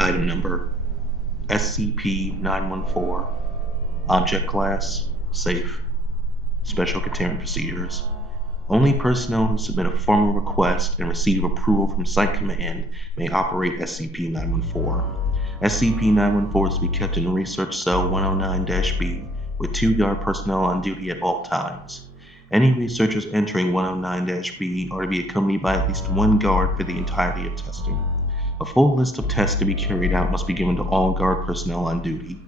Item number SCP-914. Object Class Safe. Special Containment Procedures. Only personnel who submit a formal request and receive approval from Site Command may operate SCP-914. SCP-914 is to be kept in Research Cell 109-B with 2 guard personnel on duty at all times. Any researchers entering 109-B are to be accompanied by at least 1 guard for the entirety of testing. A full list of tests to be carried out must be given to all guard personnel on duty.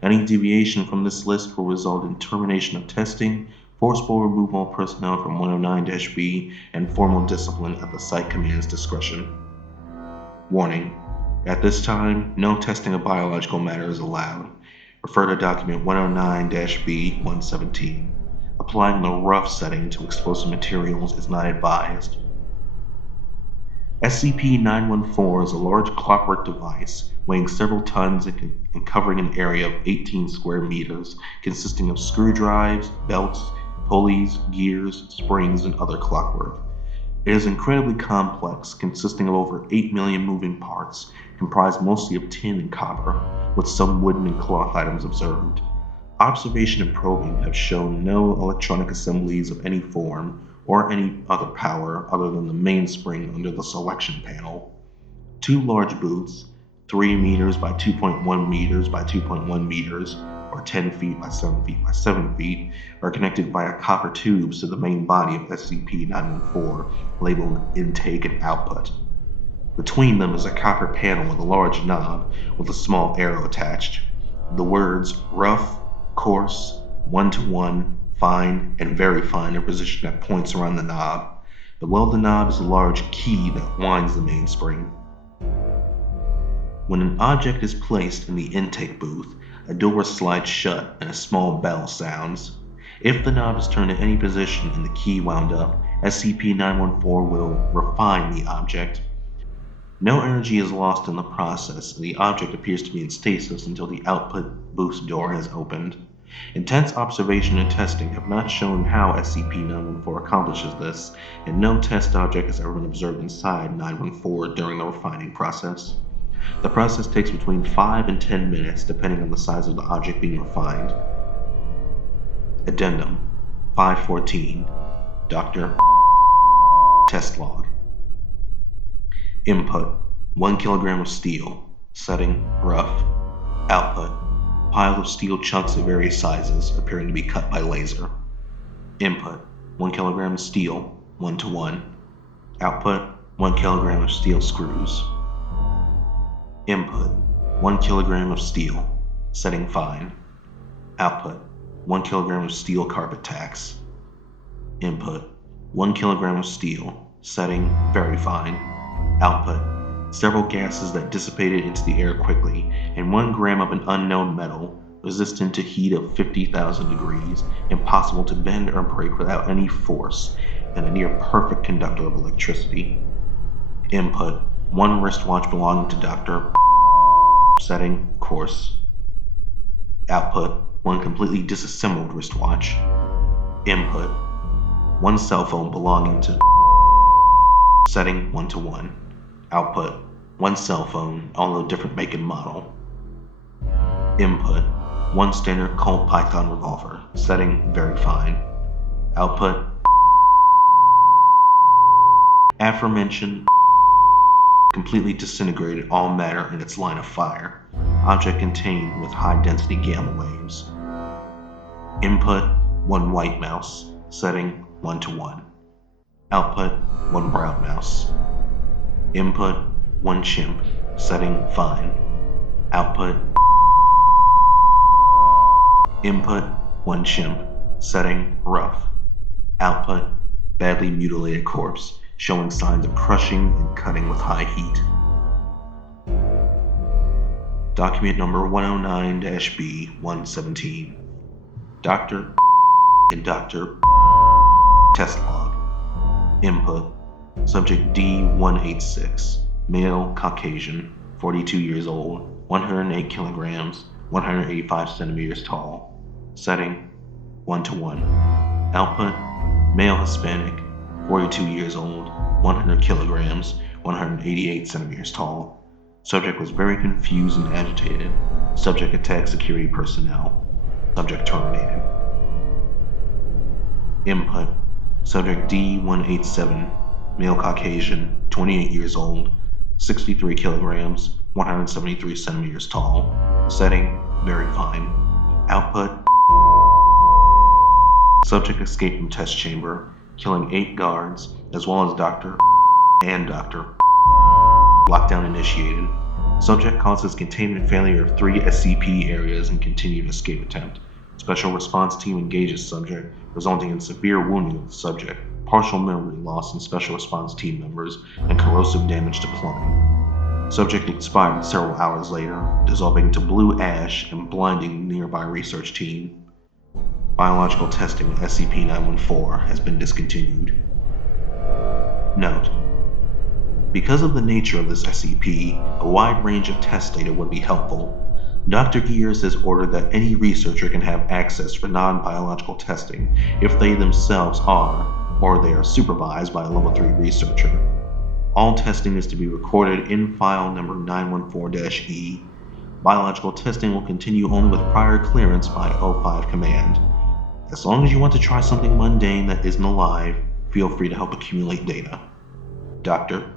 Any deviation from this list will result in termination of testing, forcible removal of personnel from 109-B, and formal discipline at the Site Command's discretion. Warning: at this time, no testing of biological matter is allowed. Refer to Document 109-B 117. Applying the rough setting to explosive materials is not advised. SCP-914 is a large clockwork device weighing several tons and covering an area of 18 square meters, consisting of screw drives, belts, pulleys, gears, springs, and other clockwork. It is incredibly complex, consisting of over 8 million moving parts, comprised mostly of tin and copper, with some wooden and cloth items observed. Observation and probing have shown no electronic assemblies of any form or any other power other than the mainspring under the selection panel. 2 large booths, 3 meters by 2.1 meters by 2.1 meters, or 10 feet by 7 feet by 7 feet, are connected via copper tubes to the main body of SCP-914, labeled Intake and Output. Between them is a copper panel with a large knob with a small arrow attached. The words Rough, Coarse, 1-to-1, Fine, and Very Fine are positioned at points around the knob. Below the knob is a large key that winds the mainspring. When an object is placed in the intake booth, a door slides shut and a small bell sounds. If the knob is turned in any position and the key wound up, SCP-914 will refine the object. No energy is lost in the process, and the object appears to be in stasis until the output booth door has opened. Intense observation and testing have not shown how SCP-914 accomplishes this, and no test object has ever been observed inside 914 during the refining process. The process takes between 5 and 10 minutes depending on the size of the object being refined. Addendum 514. Dr. Test Log. Input: 1 kilogram of steel. Setting: rough. Output: pile of steel chunks of various sizes, appearing to be cut by laser. Input: 1 kilogram of steel, 1-to-1. Output: 1 kilogram of steel screws. Input: 1 kilogram of steel. Setting: fine. Output: 1 kilogram of steel carpet tacks. Input: 1 kilogram of steel. Setting: very fine. Output: several gases that dissipated into the air quickly, and 1 gram of an unknown metal, resistant to heat of 50,000 degrees, impossible to bend or break without any force, and a near perfect conductor of electricity. Input: 1 wristwatch belonging to Dr. Setting: coarse. Output: 1 completely disassembled wristwatch. Input: 1 cell phone belonging to Setting: 1-to-1. Output: 1 cell phone, although different make and model. Input: 1 standard Colt Python revolver. Setting: very fine. Output: aforementioned completely disintegrated all matter in its line of fire. Object contained with high density gamma waves. Input: 1 white mouse. Setting: 1-to-1. Output: 1 brown mouse. Input: 1 chimp. Setting: fine. Output: Input: 1 chimp. Setting: rough. Output: badly mutilated corpse, showing signs of crushing and cutting with high heat. Document number 109-B 117. Dr. and Dr. Test Log. Input: Subject D-186, male, Caucasian, 42 years old, 108 kilograms, 185 centimeters tall. Setting: 1-to-1. Output: male, Hispanic, 42 years old, 100 kilograms, 188 centimeters tall. Subject was very confused and agitated. Subject attacked security personnel. Subject terminated. Input: Subject D187, male Caucasian, 28 years old, 63 kilograms, 173 centimeters tall. Setting: very fine. Output: Subject escaped from test chamber, killing 8 guards, as well as Dr. and Dr. Lockdown initiated. Subject causes containment failure of 3 SCP areas and continued escape attempt. Special response team engages subject, resulting in severe wounding of the subject, partial memory loss in special response team members, and corrosive damage to plumbing. Subject expired several hours later, dissolving into blue ash and blinding the nearby research team. Biological testing with SCP-914 has been discontinued. Note: because of the nature of this SCP, a wide range of test data would be helpful. Dr. Gears has ordered that any researcher can have access for non-biological testing if they themselves are, or they are supervised by a Level 3 researcher. All testing is to be recorded in file number 914-E. Biological testing will continue only with prior clearance by O5 Command. As long as you want to try something mundane that isn't alive, feel free to help accumulate data. Dr.